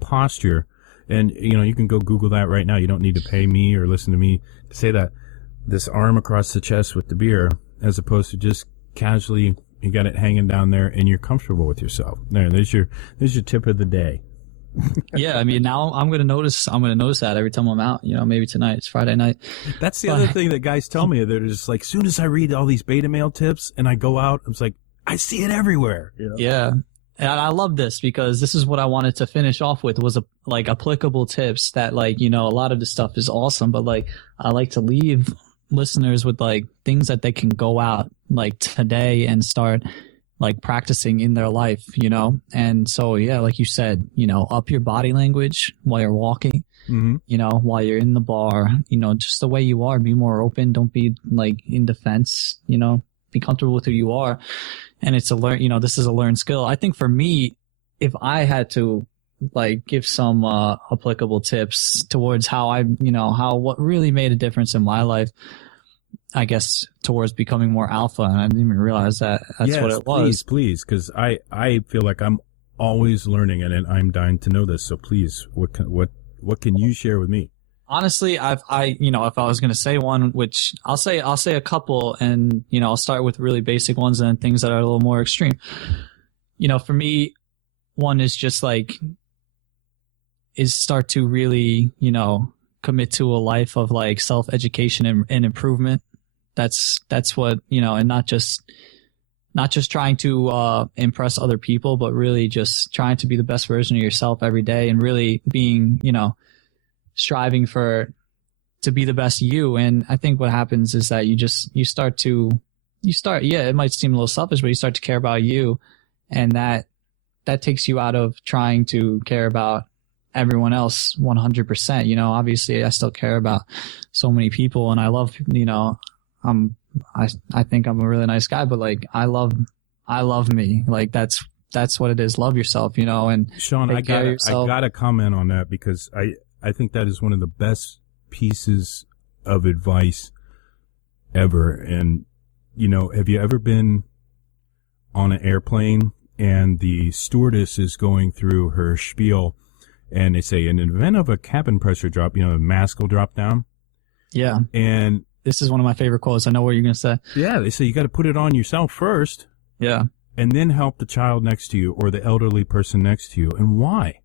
posture. And, you can go Google that right now. You don't need to pay me or listen to me to say that. This arm across the chest with the beer, as opposed to just casually, you got it hanging down there and you're comfortable with yourself. There's your tip of the day. Yeah, now I'm gonna notice that every time I'm out. Maybe tonight. It's Friday night. That's the other thing that guys tell me. They're just like, as soon as I read all these beta male tips and I go out, I'm like, I see it everywhere. Yeah, and I love this because this is what I wanted to finish off with was applicable tips that a lot of the stuff is awesome, but I like to leave listeners with things that they can go out today and start practicing in their life, And so, yeah, like you said, up your body language while you're walking, while you're in the bar, just the way you are, be more open. Don't be in defense, be comfortable with who you are. And it's this is a learned skill. I think for me, if I had to give some, applicable tips towards how what really made a difference in my life, I guess, towards becoming more alpha, and I didn't even realize that that's what it was. Please, because I feel like I'm always learning, and I'm dying to know this. So please, what can you share with me? Honestly, if I was going to say one, which I'll say a couple, and I'll start with really basic ones and then things that are a little more extreme. For me, one is just is start to really commit to a life of self-education and improvement. That's what, and not just trying to impress other people, but really just trying to be the best version of yourself every day and really being, striving to be the best you. And I think what happens is that you start, it might seem a little selfish, but you start to care about you, and that takes you out of trying to care about everyone else 100%. Obviously I still care about so many people, and I love, I think I'm a really nice guy, but I love me. That's what it is. Love yourself, and Sean, I gotta comment on that because I think that is one of the best pieces of advice ever. And, have you ever been on an airplane and the stewardess is going through her spiel and they say, in the event of a cabin pressure drop, the mask will drop down? Yeah. And this is one of my favorite quotes. I know what you're going to say. Yeah. They say you got to put it on yourself first. Yeah. And then help the child next to you or the elderly person next to you. And why?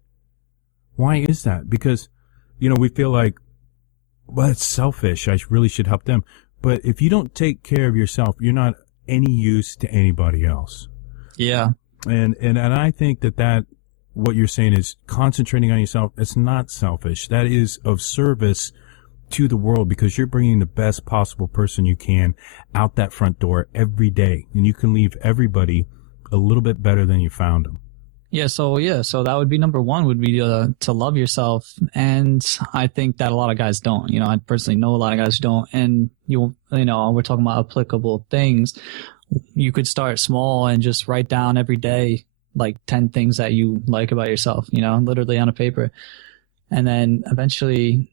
Why is that? Because, we feel like, well, it's selfish. I really should help them. But if you don't take care of yourself, you're not any use to anybody else. Yeah. And I think that what you're saying is concentrating on yourself. It's not selfish. That is of service to the world because you're bringing the best possible person you can out that front door every day. And you can leave everybody a little bit better than you found them. So that would be number one, would be to love yourself. And I think that a lot of guys don't, I personally know a lot of guys don't. And we're talking about applicable things. You could start small and just write down every day, 10 things that you like about yourself, literally on a paper. And then eventually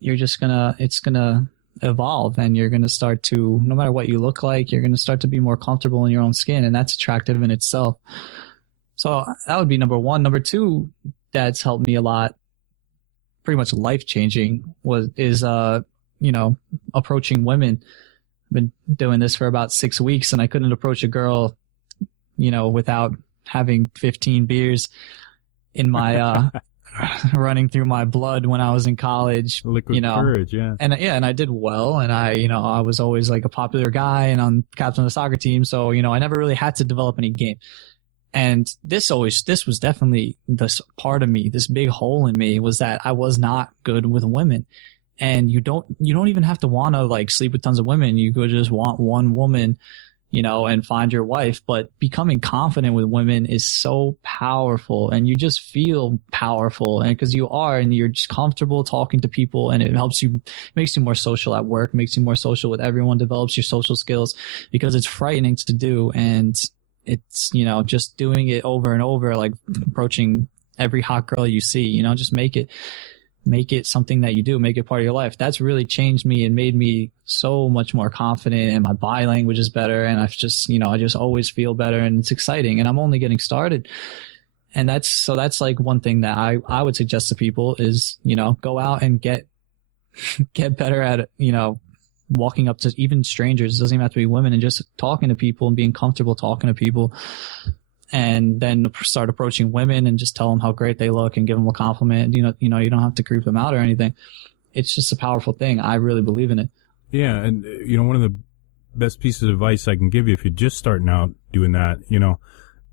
it's gonna evolve, and you're gonna start to, no matter what you look like, you're gonna start to be more comfortable in your own skin. And that's attractive in itself. So that would be number one. Number two, that's helped me a lot pretty much life changing is approaching women. I've been doing this for about 6 weeks, and I couldn't approach a girl, without having 15 beers in my running through my blood when I was in college. Liquid courage, yeah. And I did well, and I was always like a popular guy and on captain of the soccer team, so I never really had to develop any game. And this was definitely this part of me, this big hole in me, was that I was not good with women. And you don't even have to want to like sleep with tons of women. You could just want one woman, and find your wife. But becoming confident with women is so powerful, and you just feel powerful. And because you are, and you're just comfortable talking to people, and it makes you more social at work, makes you more social with everyone, develops your social skills, because it's frightening to do. And it's, just doing it over and over, like approaching every hot girl you see, just make it something that you do, make it part of your life. That's really changed me and made me so much more confident, and my body language is better. And I've just, I just always feel better, and it's exciting, and I'm only getting started. And that's like one thing that I would suggest to people is, go out and get better at, walking up to even strangers. It doesn't even have to be women, and just talking to people and being comfortable talking to people. And then start approaching women and just tell them how great they look and give them a compliment. You don't have to creep them out or anything. It's just a powerful thing. I really believe in it. Yeah. And, one of the best pieces of advice I can give you if you're just starting out doing that,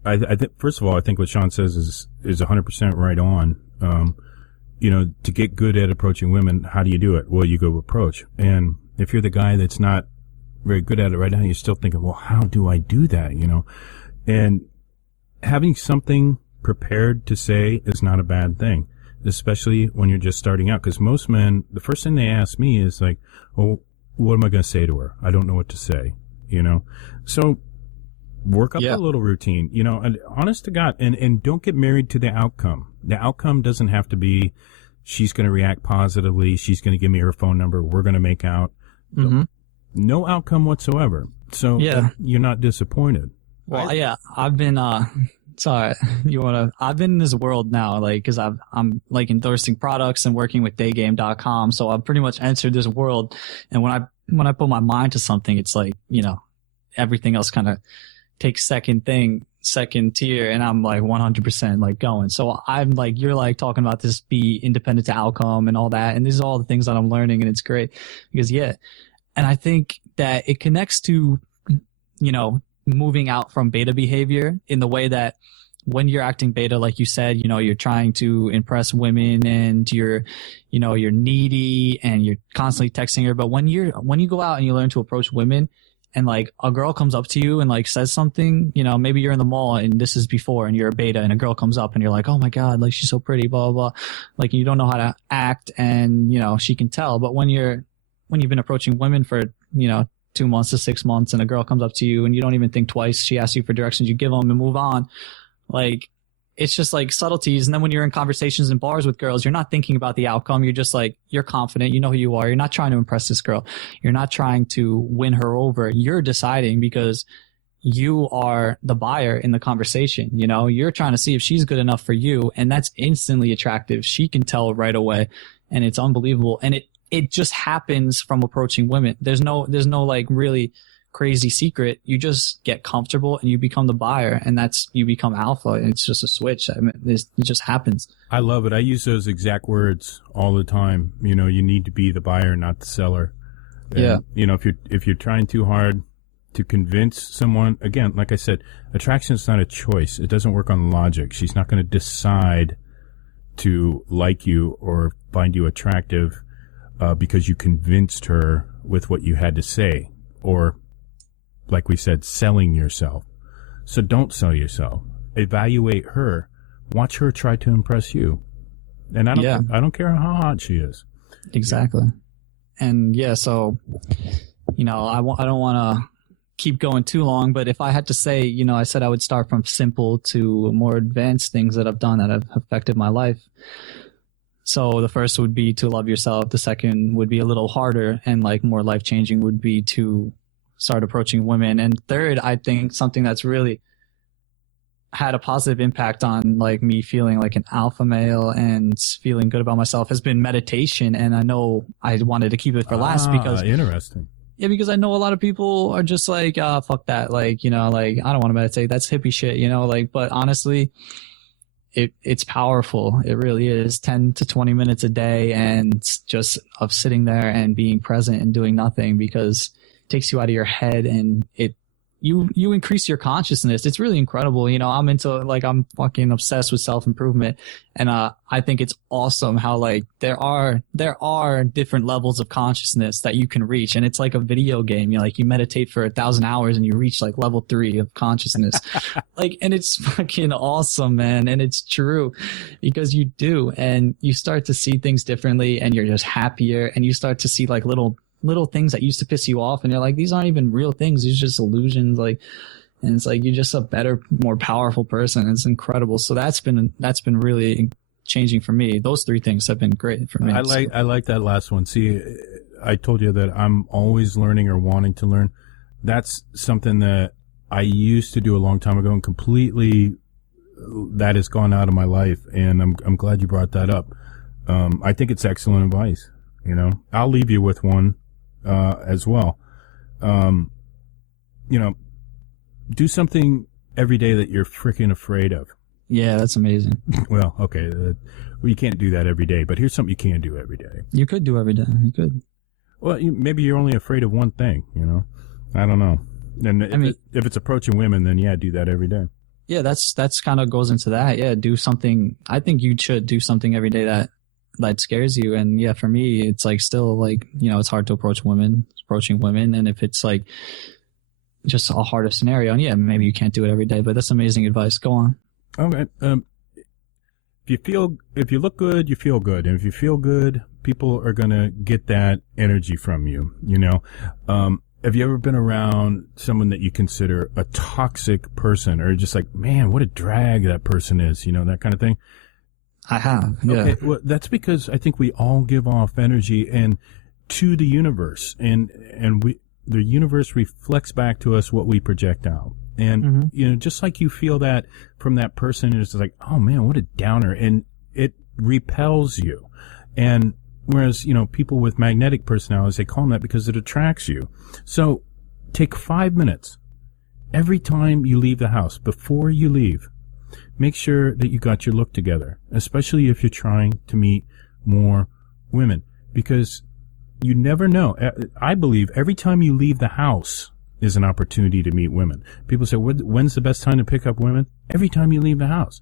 I think, first of all, I think what Sean says is 100% right on. To get good at approaching women, how do you do it? Well, you go approach. And if you're the guy that's not very good at it right now, you're still thinking, well, how do I do that? And having something prepared to say is not a bad thing, especially when you're just starting out. Because most men, the first thing they ask me is like, oh, what am I going to say to her? I don't know what to say, So work up a little routine, and honest to God, and don't get married to the outcome. The outcome doesn't have to be she's going to react positively, she's going to give me her phone number, we're going to make out. Mm-hmm. No outcome whatsoever. So you're not disappointed. Well, yeah, I've been, sorry, I've been in this world now, like, cause I'm like endorsing products and working with daygame.com. So I've pretty much entered this world. And when I put my mind to something, it's like, everything else kind of takes second tier, and I'm like 100% like going. So I'm like, you're like talking about this, be independent to outcome and all that. And these are all the things that I'm learning, and it's great because and I think that it connects to, moving out from beta behavior in the way that when you're acting beta, like you said, you're trying to impress women, and you're needy, and you're constantly texting her. But when you go out and you learn to approach women, and like a girl comes up to you and like says something, maybe you're in the mall, and this is before, and you're a beta, and a girl comes up and you're like, oh my God, like she's so pretty, blah, blah, blah. Like you don't know how to act, and she can tell. But when you've been approaching women for, 2 months to 6 months, and a girl comes up to you and you don't even think twice, she asks you for directions, you give them and move on. Like, it's just like subtleties. And then when you're in conversations in bars with girls, you're not thinking about the outcome. You're just like, you're confident. You know who you are. You're not trying to impress this girl. You're not trying to win her over. You're deciding because you are the buyer in the conversation. You're trying to see if she's good enough for you. And that's instantly attractive. She can tell right away. And it's unbelievable. And it just happens from approaching women. There's no like really crazy secret. You just get comfortable and you become the buyer, and you become alpha, and it's just a switch. I mean, it just happens. I love it. I use those exact words all the time. You need to be the buyer, not the seller. And, if you're trying too hard to convince someone, again, like I said, attraction is not a choice. It doesn't work on logic. She's not going to decide to like you or find you attractive because you convinced her with what you had to say, or like we said, selling yourself. So don't sell yourself. Evaluate her. Watch her try to impress you. And I don't care how hot she is. Exactly. And so, I don't want to keep going too long, but if I had to say, I said I would start from simple to more advanced things that I've done that have affected my life. So the first would be to love yourself. The second would be a little harder and like more life-changing would be to start approaching women. And third, I think something that's really had a positive impact on like me feeling like an alpha male and feeling good about myself has been meditation. And I know I wanted to keep it for last because interesting. yeah, because I know a lot of people are just like, fuck that. Like, you know, like I don't want to meditate. That's hippie shit, you know, like, but honestly, it's powerful. It really is 10 to 20 minutes a day and just of sitting there and being present and doing nothing, because it takes you out of your head and you increase your consciousness. It's really incredible. You know, I'm fucking obsessed with self-improvement. And, I think it's awesome how like there are different levels of consciousness that you can reach. And it's like a video game. You meditate for 1,000 hours and you reach like level 3 of consciousness. Like, and it's fucking awesome, man. And it's true because you do, and you start to see things differently and you're just happier, and you start to see like little things that used to piss you off, and you're like, these aren't even real things, these are just illusions. Like, and it's like you're just a better, more powerful person. It's incredible. So that's been really changing for me. Those 3 things have been great for me. I like that last one. See, I told you that I'm always learning or wanting to learn. That's something that I used to do a long time ago, and completely that has gone out of my life. And I'm glad you brought that up. I think it's excellent advice. You know, I'll leave you with one as well. You know, do something every day that you're freaking afraid of. Yeah, that's amazing. Well, okay. Well, you can't do that every day, but here's something you can do every day. You could do every day. You could. Well, maybe you're only afraid of one thing, you know? I don't know. And if it's approaching women, then yeah, do that every day. Yeah, that's kind of goes into that. Yeah, do something. I think you should do something every day that scares you. And yeah, for me, it's like still like, you know, it's hard to approaching women. And if it's like just a harder scenario, and yeah, maybe you can't do it every day, but that's amazing advice. Go on. Okay. If you look good, you feel good. And if you feel good, people are going to get that energy from you, you know? Have you ever been around someone that you consider a toxic person, or just like, man, what a drag that person is, you know, that kind of thing? I have. Yeah. Okay. Well, that's because I think we all give off energy and to the universe, and the universe reflects back to us what we project out. And, you know, just like you feel that from that person, it's like, oh man, what a downer. And it repels you. And whereas, you know, people with magnetic personalities, they call them that because it attracts you. So take 5 minutes every time you leave the house. Before you leave, make sure that you got your look together, especially if you're trying to meet more women, because you never know. I believe every time you leave the house is an opportunity to meet women. People say, when's the best time to pick up women? Every time you leave the house.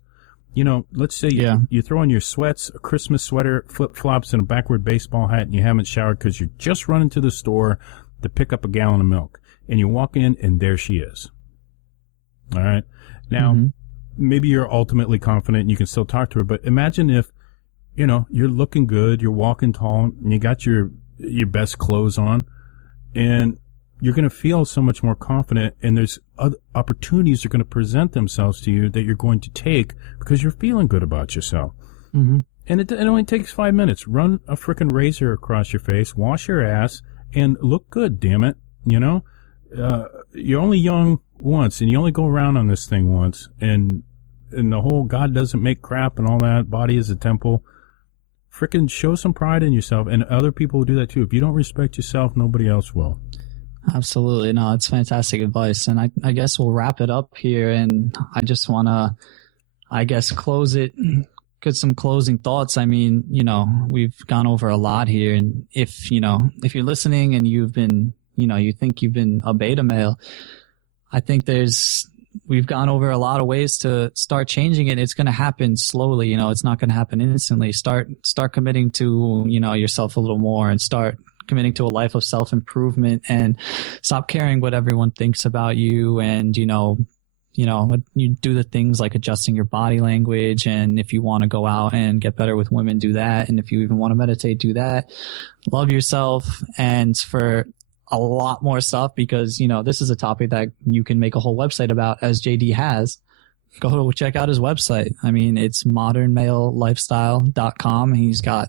You know, let's say you throw on your sweats, a Christmas sweater, flip-flops, and a backward baseball hat, and you haven't showered because you're just running to the store to pick up a gallon of milk. And you walk in, and there she is. All right? Now, maybe you're ultimately confident and you can still talk to her, but imagine if, you know, you're looking good, you're walking tall, and you got your best clothes on, and you're going to feel so much more confident, and there's other opportunities are going to present themselves to you that you're going to take because you're feeling good about yourself. And it only takes 5 minutes. Run a frickin' razor across your face, wash your ass, and look good, damn it. You know, you're only young once, and you only go around on this thing once, and the whole God doesn't make crap and all that, body is a temple. Frickin' show some pride in yourself, and other people will do that too. If you don't respect yourself, nobody else will. Absolutely. No, it's fantastic advice. And I guess we'll wrap it up here. And I just want to, I guess, close it, get some closing thoughts. I mean, you know, we've gone over a lot here. And if you're listening and you've been, you know, you think you've been a beta male, I think we've gone over a lot of ways to start changing it. It's going to happen slowly. You know, it's not going to happen instantly. Start committing to, you know, yourself a little more, and start committing to a life of self-improvement, and stop caring what everyone thinks about you. And, you know, you do the things like adjusting your body language. And if you want to go out and get better with women, do that. And if you even want to meditate, do that. Love yourself. And for a lot more stuff, because, you know, this is a topic that you can make a whole website about, as JD has. Go check out his website. I mean, it's modernmalelifestyle.com. He's got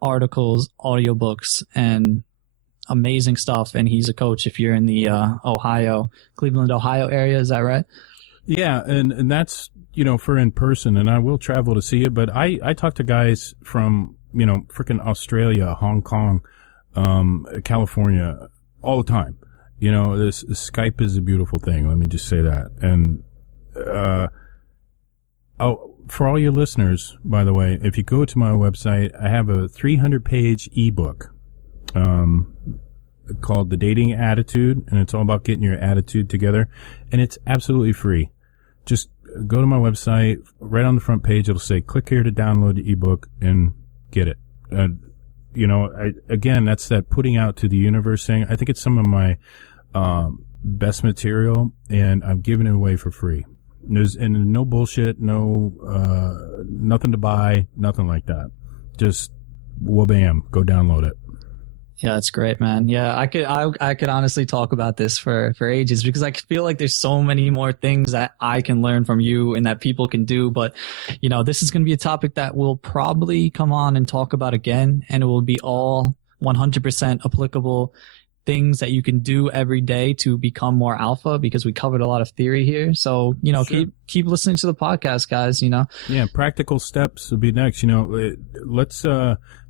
articles, audiobooks, and amazing stuff. And he's a coach if you're in the Cleveland, Ohio area. Is that right? Yeah, and that's, for in person, and I will travel to see it, but I talk to guys from, freaking Australia, Hong Kong, California, all the time. This Skype is a beautiful thing. Let me just say that. And, for all your listeners, by the way, if you go to my website, I have a 300-page ebook, called The Dating Attitude, and it's all about getting your attitude together, and it's absolutely free. Just go to my website. Right on the front page, it'll say, click here to download the ebook and get it. Again, that's that putting out to the universe thing. I think it's some of my best material, and I'm giving it away for free. There's no bullshit, no nothing to buy, nothing like that. Just wha-bam, go download it. Yeah, that's great, man. Yeah, I could honestly talk about this for ages, because I feel like there's so many more things that I can learn from you and that people can do. But, this is going to be a topic that we'll probably come on and talk about again, and it will be all 100% applicable things that you can do every day to become more alpha, because we covered a lot of theory here. So, sure. keep listening to the podcast, guys, Yeah, practical steps will be next. Let's,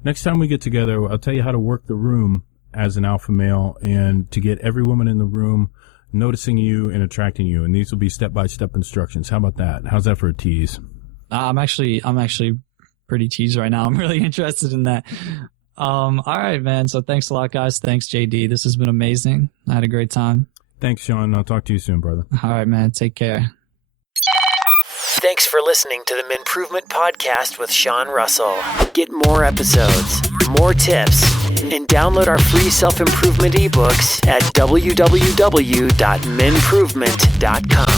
next time we get together, I'll tell you how to work the room as an alpha male, and to get every woman in the room noticing you and attracting you. And these will be step-by-step instructions. How about that? How's that for a tease? I'm actually pretty teased right now. I'm really interested in that. All right, man. So thanks a lot, guys. Thanks, JD. This has been amazing. I had a great time. Thanks, Sean. I'll talk to you soon, brother. All right, man. Take care. Thanks for listening to the MenProvement Podcast with Sean Russell. Get more episodes, more tips, and download our free self-improvement ebooks at www.menprovement.com.